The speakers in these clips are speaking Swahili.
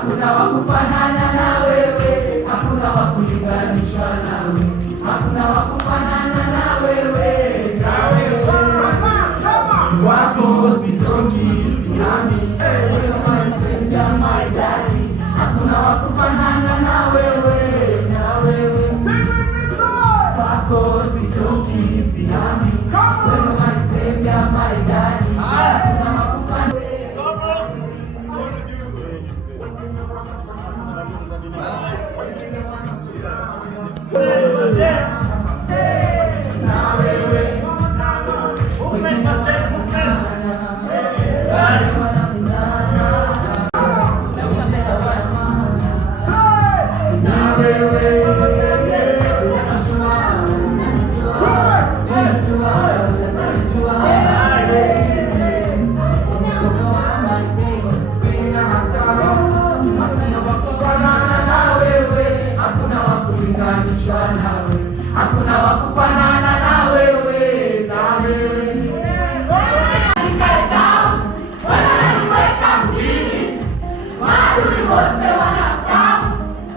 hakuna wa kufanana na wewe, hakuna wa kulinganisha nawe, hakuna wa kufanana na wewe, wako sitoki sihami, wewe wasaidia maidadi, hakuna wa kufanana na wewe, wako sitoki sihami, wewe wasaidia maidadi, hakuna wa kufanana. Hakuna wa kufanana na wewe, wananiweka mjini, maadui wote wanafahamu,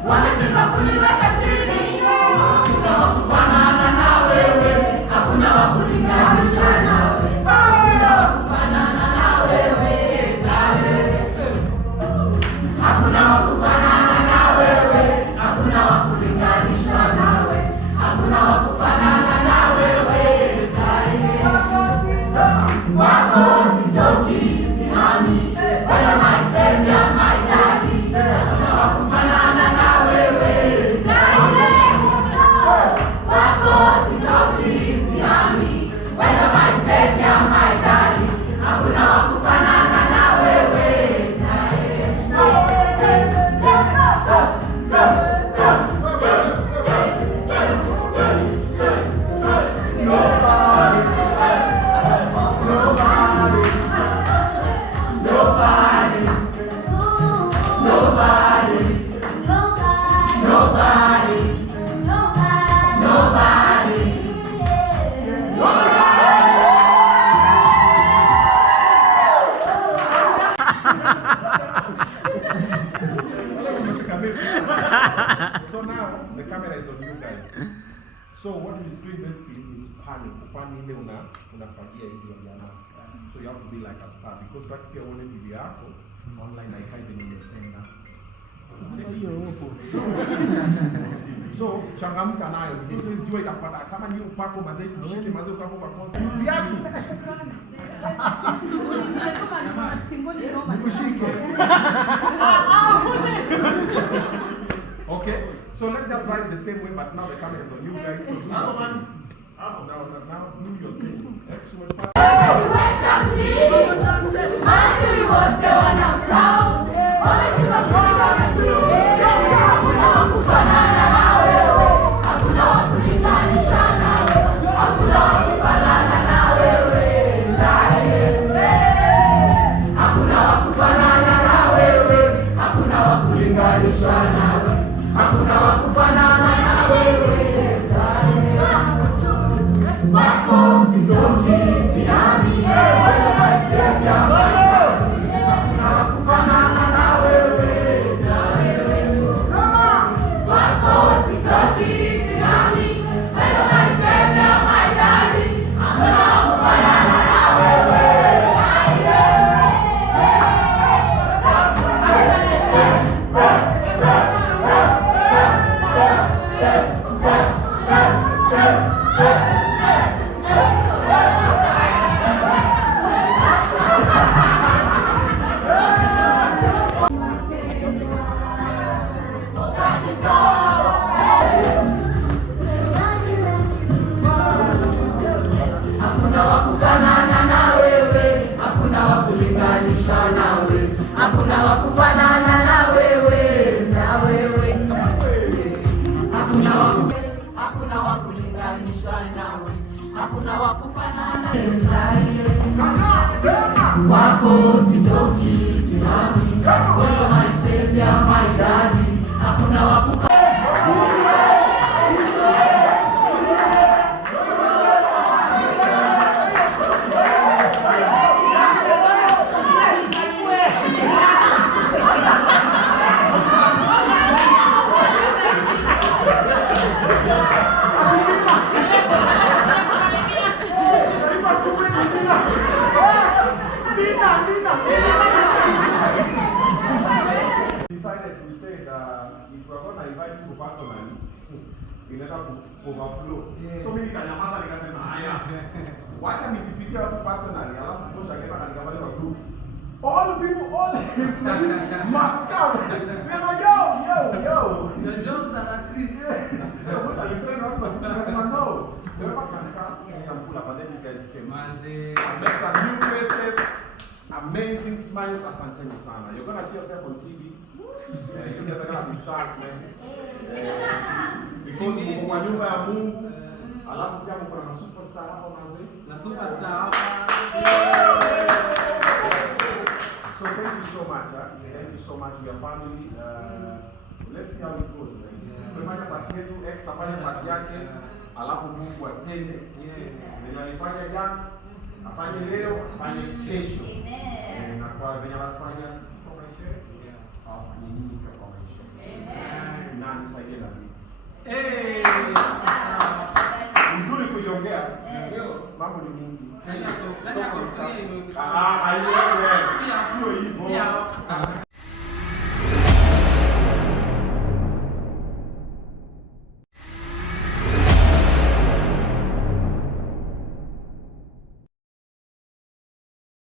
wameshindwa kuniweka chini. Hakuna wa kufanana na wewe, hakuna wa kulinganisha nawe, hakuna wa kufanana na wewe, hakuna wa kufanana na wewe, hakuna wa kulinganisha nawe, hakuna wa kufanana na wewe, wako sitoki sihami, wewe maisevya maidadi, hakuna wa kufanana na wewe, wako sitoki sihami, wewe maisevya maidadi, hakuna wa kufanana na wewe. So now the camera is on you guys. So what he's doing basically is panning. Panning ile unafagia hivi ya jamaa. So you have to be like a star because watu pia wale video yako online haikai venye umependa. So changamka nayo. Hizo jua itapata kama ni upako mazee kushike mazee upako kwa kwanza. Viatu. Okay, so let's just ride the same way, but now the camera is on you guys. So now do your thing. Hakuna wa kufanana na wewe, wako sitoki sihami, wewe maisevya maidadi, hakuna wa kufanana na wewe, wako sitoki sihami, wewe maisevya maidadi, hakuna wa kufanana na wewe. Hakuna wa kufanana na wewe, hakuna wa kulinganisha nawe, hakuna wa kufanana na wewe, hakuna wa kulinganisha nawe, hakuna wa kufanana nawe, wako sitoki sihami, wewe maisevya maidadi, hakuna wa kufanana. decided, we said, if we're going to invite people personally, inaweza overflow. So mimi nikanyamaza nikasema haya. Wacha nisipigie watu personally, alafu tosha kenda katika wale wa group. All people, all must come. Never yo. Your jobs are at least. What are you doing? No. Whoever can come, can pull up, and then you guys came. Make some new faces, amazing smiles, asanteni sana. You're gonna see yourself on TV. You guys are gonna be stars, man. Because mko kwa nyumba ya Mungu, alafu pia mko na superstar hapa mazee. Na superstar hapa. So thank you so much. Thank you so much, your family. Let's see how it goes. Tumefanya party yetu, X afanye party yake, alafu Mungu atende. Venye alifanya jana, afanye leo, afanye kesho. Na kwa venye anafanya kwa maisha, afanye nini kwa maisha. Na nisaidie na mimi. Mzuri kuiongea. Mambo ni mingi. Sio hivyo.